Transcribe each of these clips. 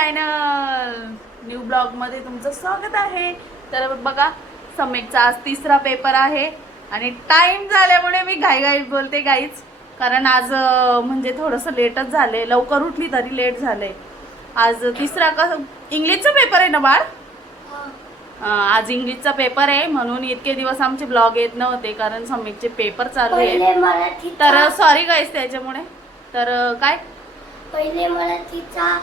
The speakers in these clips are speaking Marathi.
चॅनल न्यू ब्लॉगमध्ये तुमचं स्वागत आहे. तर बघा समेटचा आज तिसरा पेपर आहे आणि टाइम झाल्यामुळे मी घाईघाईत बोलते गाईच कारण आज म्हणजे थोडंसं लेटच झालंय. लवकर उठली तरी लेट झालंय. आज तिसरा कसं इंग्लिशचा पेपर आहे ना बाळ? आज इंग्लिशचा पेपर आहे. म्हणून इतके दिवस आमचे ब्लॉग येत नव्हते. कारण समेटचे पेपर चालू आहे. तर सॉरी गाईस त्याच्यामुळे. तर काय? पहिले मराठीचा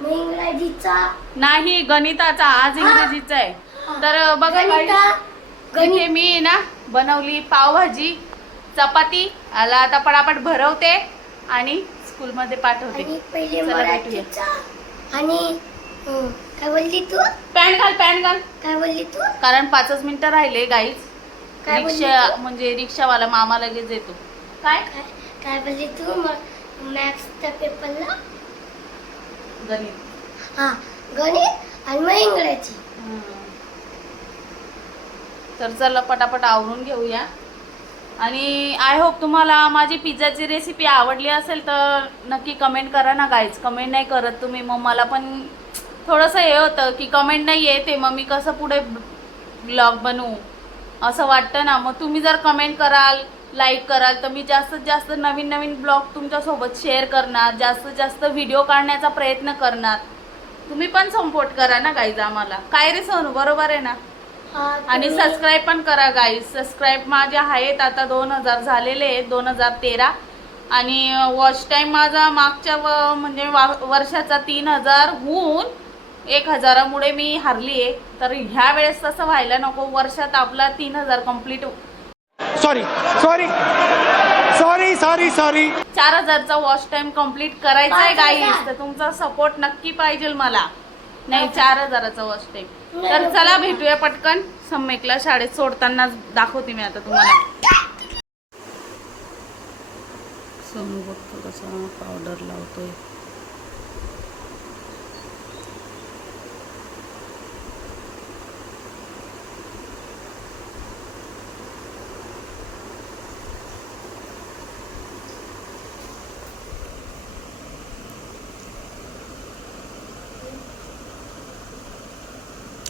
इंग्रजीचा? नाही गणिताचा. आज इंग्रजीचा आहे. तर बघा इथे मी ना बनवली पावभाजी चपाती. आला आता पटापट भरवते आणि स्कूलमध्ये पाठवते. आणि पहिले चला भेटूया. मराठीचा आणि काय बोलली तू? पॅन घाल पॅन घाल. काय बोलली तू? कारण पाचच मिनिटं राहिले गाईच रिक्षा? म्हणजे रिक्षावाला मामा लगेच येतो. काय? काय काय बोलली तू? मॅथ्सच्या पेपरला गणित. हा गणित आणि मग इंग्रजी. तर चला पटापट आवरून घेऊया. आणि आय होप तुम्हाला माझी पिझ्झाची रेसिपी आवडली असेल तर नक्की कमेंट करा ना गाईज कमेंट नाही करत तुम्ही. मग मला पण थोडंसं हे होतं की कमेंट नाही येते. मग मी कसं पुढे ब्लॉग बनवू? असं वाटतं ना. मग तुम्ही जर कमेंट कराल लाईक कराल तर मी जास्तीत जास्त नवीन नवीन ब्लॉग तुमच्यासोबत शेअर करणार जास्तीत जास्त व्हिडिओ काढण्याचा प्रयत्न करणार. तुम्ही पण सपोर्ट करा ना गाईज आम्हाला. काय रे सोनू बरोबर आहे ना? आणि सबस्क्राईब पण करा गाईज सबस्क्राईब माझे आहेत आता दोन हजार झालेले आहेत दोन हजार तेरा. आणि वॉच टाईम माझा मागच्या व म्हणजे वा- वर्षाचा तीन हजार होऊन एक हजारामुळे मी हारली आहे तर ह्या वेळेस तसं व्हायला नको. वर्षात आपला तीन हजार complete sorry sorry sorry sorry sorry चार हजारचा वॉच टाइम कंप्लीट करायचा आहे. गाईज तर तुमचा सपोर्ट नक्की पाहिजे मला. नाही चार हजाराचा वॉच टाइम तर. चला भेटूया पटकन. सम्यकला शाळेत सोडताना दाखवते मी आता तुम्हाला. बघतो कसा पावडर लावतोय.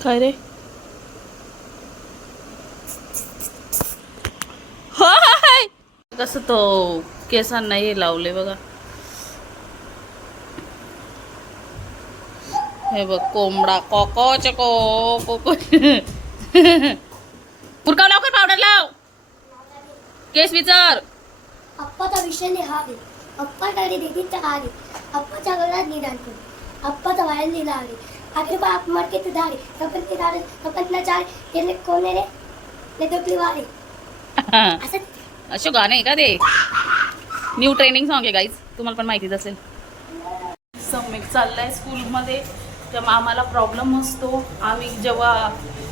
काय रे? हाय! कसं तो केसांना हे लावले बघा. हे बघ कोंबडा कोको चको कोको पुरकाव लवकर पावडर लाव. केस विचार. अप्पाचा विषय लिहावे अप्पा गाडी दिदीचा आले अप्पाच्या घरात निदान करू. अप्पाचा बाहेर लिहिला आले आखिर बा आप मर के तू धारे सपन के धारे सपन न जाए ये कोण रे? ले दोकली वारे असं? अशो गाणं आहे का ते? न्यू ट्रेनिंग सॉन्ग आहे गाईज तुम्हाला पण माहितीच असेल. सम्यक चाललाय स्कूलमध्ये. तेव्हा आम्हाला प्रॉब्लेम असतो. आम्ही जेव्हा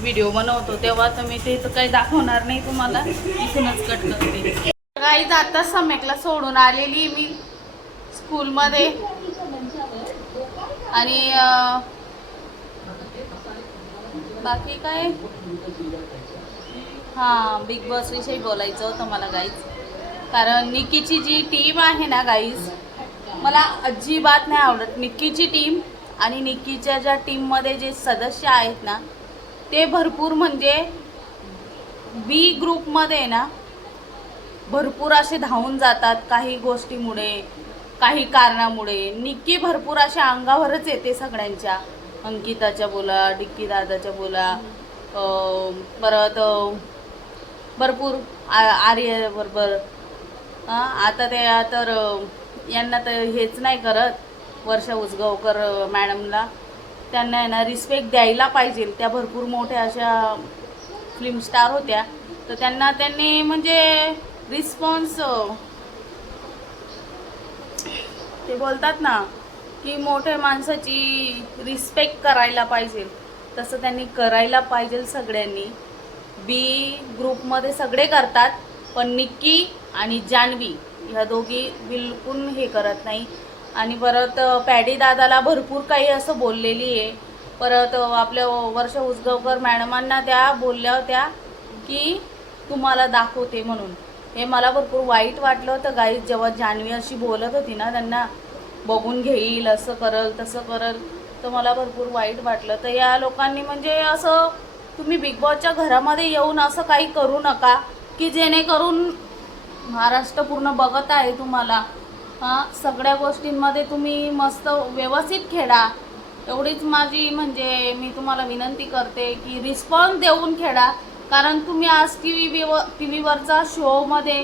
व्हिडिओ बनवतो तेव्हा तर मी ते तर काही दाखवणार नाही तुम्हाला. इथूनच कट करते. गाईज आता सम्यकला सोडून आलेली मी स्कूलमध्ये. आणि बाकी काय? हां बिग बॉस विषयी बोलायचं होतं मला गाईज कारण निकीची जी टीम आहे ना गाईज मला अजिबात नाही आवडत. निक्कीची टीम आणि निक्कीच्या ज्या टीममध्ये जे सदस्य आहेत ना ते भरपूर म्हणजे बी ग्रुपमध्ये ना भरपूर असे धावून जातात काही गोष्टीमुळे काही कारणामुळे. निक्की भरपूर अशा अंगावरच येते सगळ्यांच्या. अंकिताच्या बोला डिक्की दादाच्या बोला परत भरपूर आ- आर्य बरोबर. हां आता ते तर यांना तर हेच नाही करत वर्षा उसगावकर मॅडमला. त्यांना आहे ना रिस्पेक्ट द्यायला पाहिजे. त्या भरपूर मोठ्या अशा फिल्म स्टार होत्या. तर त्यांना त्यांनी म्हणजे रिस्पॉन्स ते बोलतात ना की मोठ्या माणसाची रिस्पेक्ट करायला पाहिजे. तसं त्यांनी करायला पाहिजे सगळ्यांनी. बी ग्रुपमध्ये सगळे करतात पण निक्की आणि जान्हवी ह्या दोघी बिलकुल हे करत नाही. आणि परत पॅडी दादाला भरपूर काही असं बोललेली आहे. परत आपल्या वर्ष उसगावकर मॅडमांना त्या बोलल्या होत्या की तुम्हाला दाखवते म्हणून. हे मला भरपूर वाईट वाटलं होतं गाई जेव्हा जान्हवी अशी बोलत होती ना त्यांना बघून घेईल असं करल तसं करल. तर मला भरपूर वाईट वाटलं. तर या लोकांनी म्हणजे असं तुम्ही बिग बॉसच्या घरामध्ये येऊन असं काही करू नका की जेणेकरून महाराष्ट्र पूर्ण बघत आहे तुम्हाला. हां सगळ्या गोष्टींमध्ये तुम्ही मस्त व्यवस्थित खेळा. एवढीच माझी म्हणजे मी तुम्हाला विनंती करते की रिस्पॉन्स देऊन खेळा. कारण तुम्ही आज टी व्ही टी व्हीवरचा शोमध्ये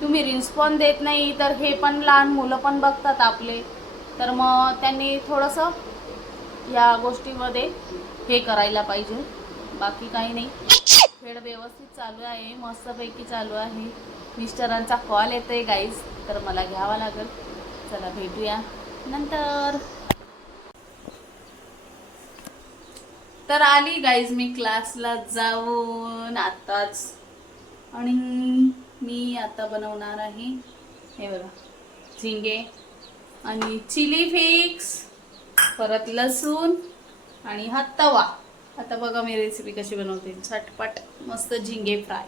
तुम्ही रिस्पॉन्स देत नाही तर हे पण लहान मुलं पण बघतात आपले. तर मग त्यांनी थोडंसं या गोष्टीमध्ये हे करायला पाहिजे. बाकी काही नाही. खेळ व्यवस्थित चालू आहे. मस्तपैकी चालू आहे. मिस्टरांचा कॉल येतो आहे गाईज तर मला घ्यावा लागेल. चला भेटूया. नंतर. तर आली गाईज मी क्लासला जाऊन आत्ताच आणि मी आता बनवणार आहे. हे बघा. झिंगे. आणि चिली फिक्स परत लसूण आणि हा तवा. आता बघा मी रेसिपी कशी बनवते. झटपट मस्त झिंगे फ्राय.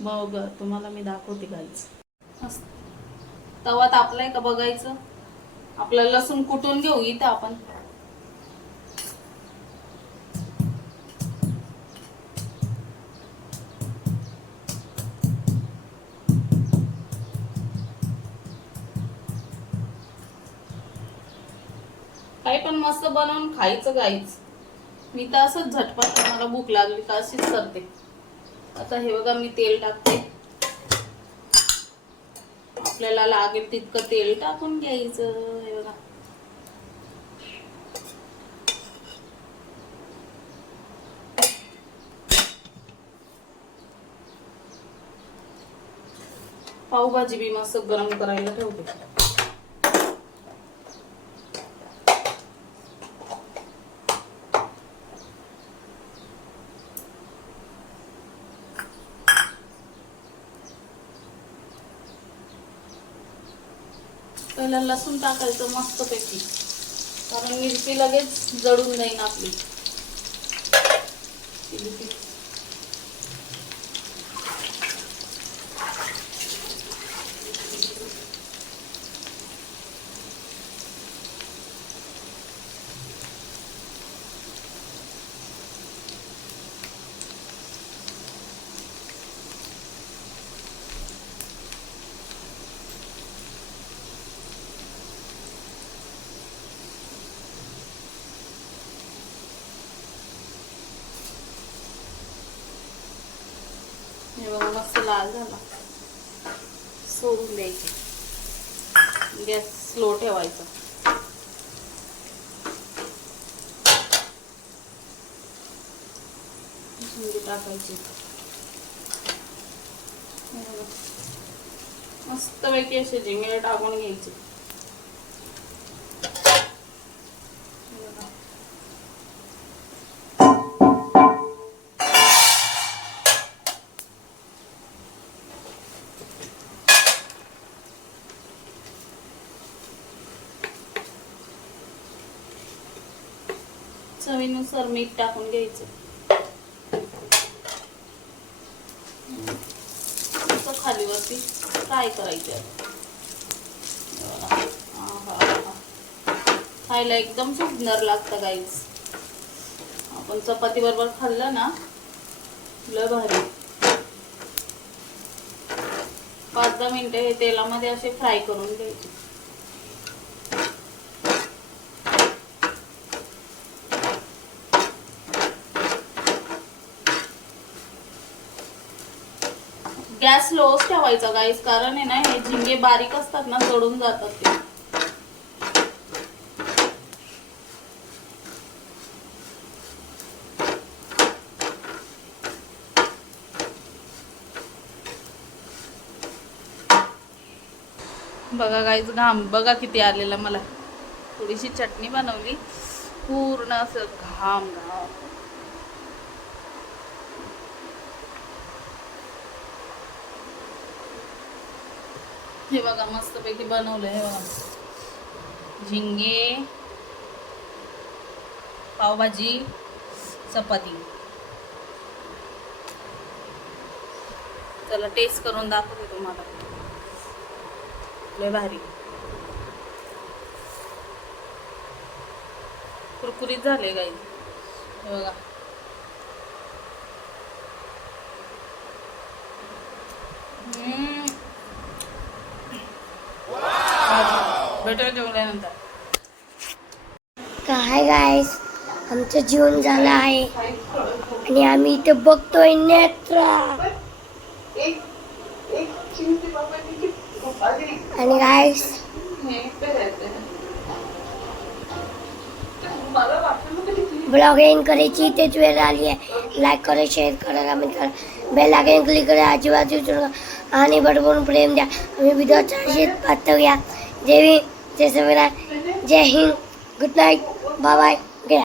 मग तुम्हाला मी दाखवते गाईच मस्त. तवा तापलाय का बघायचं? आपलं लसूण कुटून घेऊ इथं आपण. काही पण मस्त बनवून खायचं गाईच. मी तर असंच झटपट मला भूक लागली का अशीच करते. आता हे बघा मी तेल टाकते. आपल्याला लागेल तितकं तेल टाकून घ्यायचं हे बघा. पावभाजी बी मस्त गरम करायला ठेवते. आपल्याला लसूण टाकायचं मस्तपैकी. कारण मिरची लगेच जळून जाईन आपली चिली फ्लेक्स. हे बघा मस्त लाल झाला सोडून द्यायचे गॅस स्लो ठेवायचा झिंगे टाकायची हे मस्तपैकी असे झिंगे टाकून घ्यायचे चवीनुसार मीठ टाकून घ्यायचं. असं खालीवरती फ्राय करायचे. खायला एकदम सुंदर लागतं गाईच आपण चपाती बरोबर खाल्लं ना लय भारी. पाच दहा मिनिटं हे तेलामध्ये असे फ्राय करून घ्यायचे. गॅस लोच ठेवायचा गाईस कारण आहे ना हे झिंगे बारीक असतात ना चढून जातात ते. बघा गाईच घाम. बघा किती आलेला मला. थोडीशी चटणी बनवली. पूर्ण असं घाम घाम. हे बघा मस्तपैकी बनवलं हे बघा. झिंगे पावभाजी चपाती. चला टेस्ट करून दाखवते तुम्हाला. लय भारी. कुरकुरीत झाले गाई हे बघा. भेटूया जेवल्यानंतर. काय गायस आमचं जीवन झालं आहे. आणि आम्ही इथं बघतोय नेत्रा. आणि गायस ब्लॉग एंड करायची इथेच वेळ आली आहे. लाईक करा शेअर करा कमेंट करा. बेल आयकॉन क्लिक करा अजिबात आणि भरपूर प्रेम द्या. आम्ही व्हिडिओच्या अशीच पाठवूया देवी जय हिंद जय संविधान जय Hind. Good night bye bye